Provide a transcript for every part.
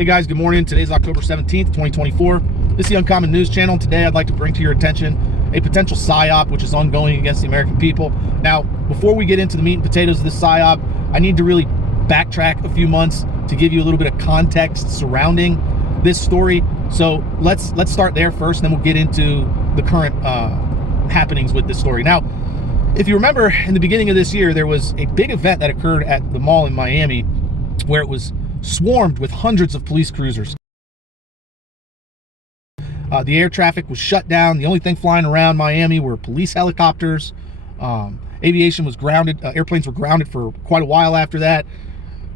Hey guys, good morning. Today's October 17th, 2024. This is the Uncommon News Channel. Today I'd like to bring to your attention a potential Psyop which is ongoing against the American people. Now, before we get into the meat and potatoes of this Psyop, I need to really backtrack a few months to give you a little bit of context surrounding this story. So let's start there first, and then we'll get into the current happenings with this story. Now, if you remember, in the beginning of this year, there was a big event that occurred at the mall in Miami where it was swarmed with hundreds of police cruisers. The air traffic was shut down. The only thing flying around Miami were police helicopters. Aviation was grounded. Airplanes were grounded for quite a while after that.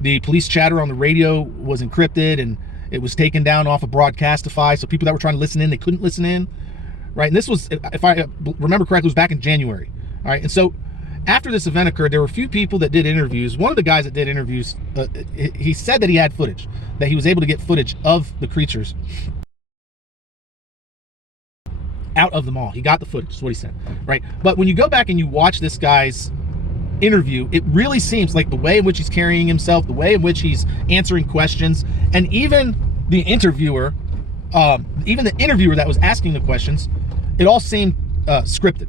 The police chatter on the radio was encrypted, and it was taken down off of Broadcastify. So people that were trying to listen in, they couldn't listen in, right? And this was, if I remember correctly, it was back in January. All right, and so after this event occurred, there were a few people that did interviews. One of the guys that did interviews, he said that he had footage, that he was able to get footage of the creatures out of the mall. He got the footage, is what he said, right? But when you go back and you watch this guy's interview, it really seems like the way in which he's carrying himself, the way in which he's answering questions, and even the interviewer that was asking the questions, it all seemed scripted.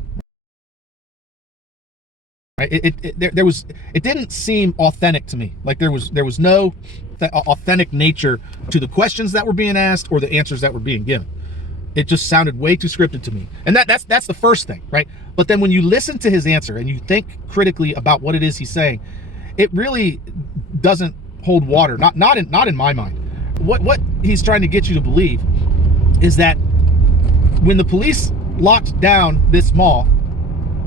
Right? It didn't seem authentic to me. Like there was no authentic nature to the questions that were being asked or the answers that were being given. It just sounded way too scripted to me. And that's the first thing, right? But then when you listen to his answer and you think critically about what it is he's saying, it really doesn't hold water. Not in my mind. What he's trying to get you to believe is that when the police locked down this mall,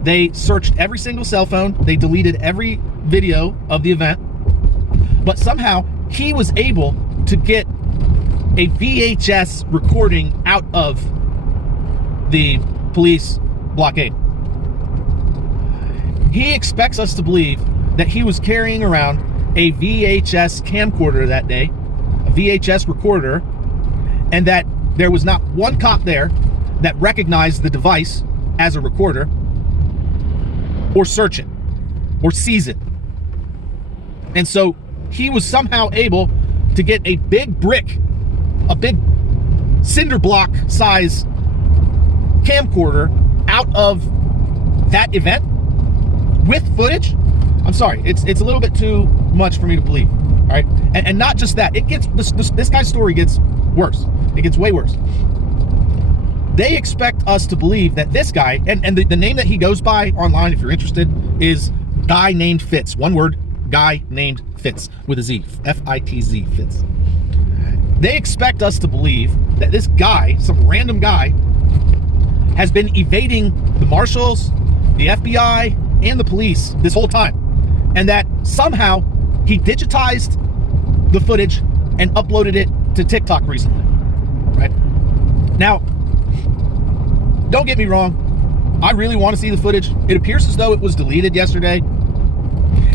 they searched every single cell phone, they deleted every video of the event, but somehow he was able to get a VHS recording out of the police blockade. He expects us to believe that he was carrying around a VHS camcorder that day, a VHS recorder, and that there was not one cop there that recognized the device as a recorder, or search it, or seize it. And so he was somehow able to get a big brick, a big cinder block size camcorder out of that event with footage. I'm sorry, it's a little bit too much for me to believe. All right, and not just that, it gets this guy's story gets worse. It gets way worse. They expect us to believe that this guy, and the name that he goes by online, if you're interested, is Guynamedfitz. One word, Guynamedfitz, with a Z, F-I-T-Z, Fitz. They expect us to believe that this guy, some random guy, has been evading the marshals, the FBI, and the police this whole time. And that somehow he digitized the footage and uploaded it to TikTok recently, right? Now, don't get me wrong, I really want to see the footage. It appears as though it was deleted yesterday.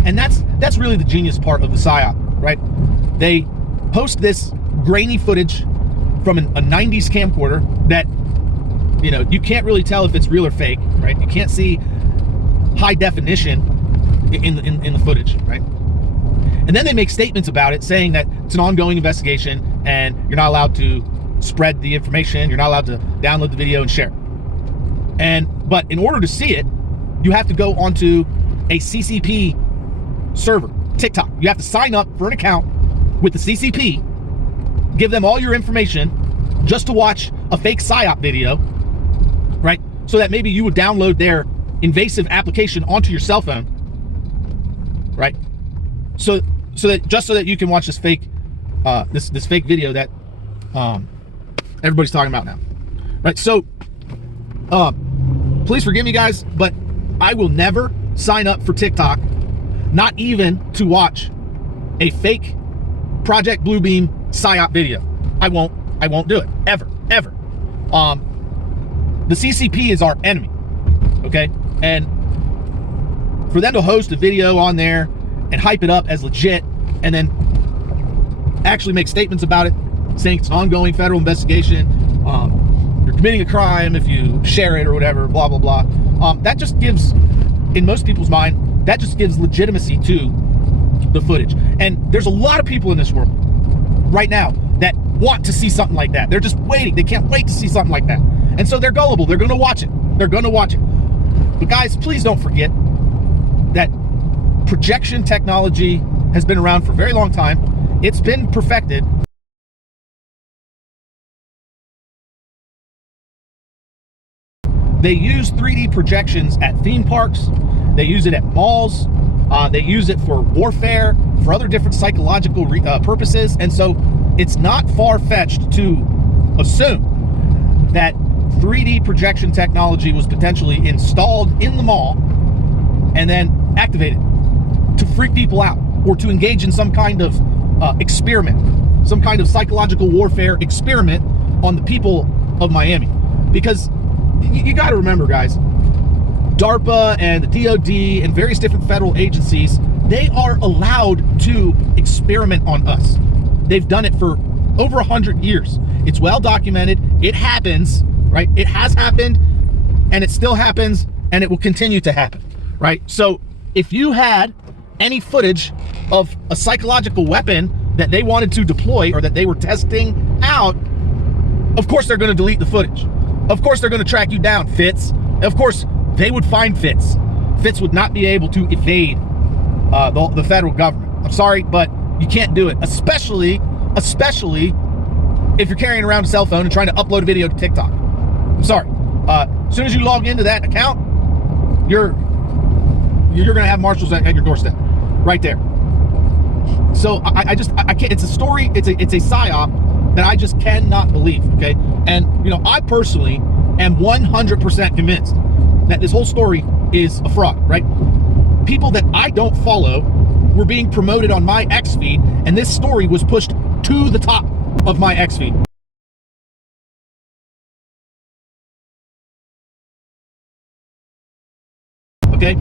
And that's really the genius part of the Psyop, right? They post this grainy footage from a 90s camcorder that, you know, you can't really tell if it's real or fake, right? You can't see high definition in the footage, right? And then they make statements about it saying that it's an ongoing investigation and you're not allowed to spread the information, you're not allowed to download the video and share it. But in order to see it, you have to go onto a CCP server, TikTok. You have to sign up for an account with the CCP, give them all your information just to watch a fake Psyop video, right? So that maybe you would download their invasive application onto your cell phone, right? So that you can watch this fake this fake video that everybody's talking about now, right? So please forgive me, guys, but I will never sign up for TikTok, not even to watch a fake Project Bluebeam Psyop video. I won't do it, ever. The CCP is our enemy, okay? And for them to host a video on there and hype it up as legit, and then actually make statements about it, saying it's an ongoing federal investigation, you're committing a crime if you share it or whatever, blah, blah, blah. That just gives, in most people's mind, that just gives legitimacy to the footage. And there's a lot of people in this world right now that want to see something like that. They're just waiting. They can't wait to see something like that. And so they're gullible. They're going to watch it. They're going to watch it. But guys, please don't forget that projection technology has been around for a very long time. It's been perfected. They use 3D projections at theme parks. They use it at malls. They use it for warfare, for other different psychological purposes. And so it's not far-fetched to assume that 3D projection technology was potentially installed in the mall and then activated to freak people out or to engage in some kind of experiment, some kind of psychological warfare experiment on the people of Miami. Because you got to remember, guys, DARPA and the DOD and various different federal agencies, they are allowed to experiment on us. They've done it for over 100 years. It's well documented. It happens, right? It has happened, and it still happens, and it will continue to happen, right? So if you had any footage of a psychological weapon that they wanted to deploy or that they were testing out, of course they're going to delete the footage. Of course they're going to track you down, Fitz. Of course they would find Fitz. Fitz would not be able to evade the federal government. I'm sorry, but you can't do it, especially if you're carrying around a cell phone and trying to upload a video to TikTok. I'm sorry. As soon as you log into that account, you're going to have marshals at your doorstep, right there. So I can't. It's a story. It's a psyop that I just cannot believe. Okay, and I personally am 100% convinced that this whole story is a fraud. Right? People that I don't follow were being promoted on my X feed, and this story was pushed to the top of my X feed. Okay?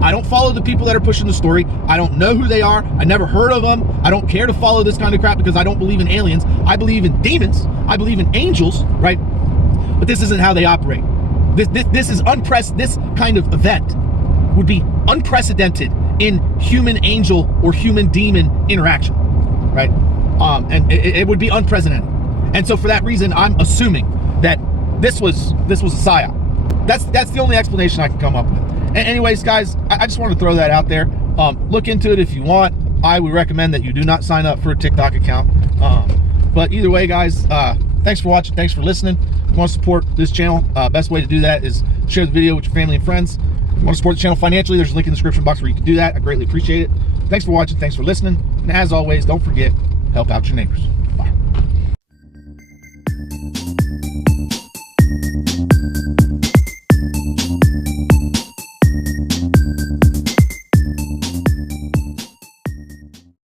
I don't follow the people that are pushing the story. I don't know who they are. I never heard of them. I don't care to follow this kind of crap because I don't believe in aliens. I believe in demons. I believe in angels, right? But this isn't how they operate. This is this kind of event would be unprecedented in human angel or human demon interaction, right? And it would be unprecedented. And so for that reason, I'm assuming that this was a psyop. That's the only explanation I can come up with. Anyways, guys, I just wanted to throw that out there. Look into it if you want. I would recommend that you do not sign up for a TikTok account. But either way, guys, thanks for watching. Thanks for listening. If you want to support this channel, best way to do that is share the video with your family and friends. If you want to support the channel financially, there's a link in the description box where you can do that. I greatly appreciate it. Thanks for watching. Thanks for listening. And as always, don't forget, help out your neighbors.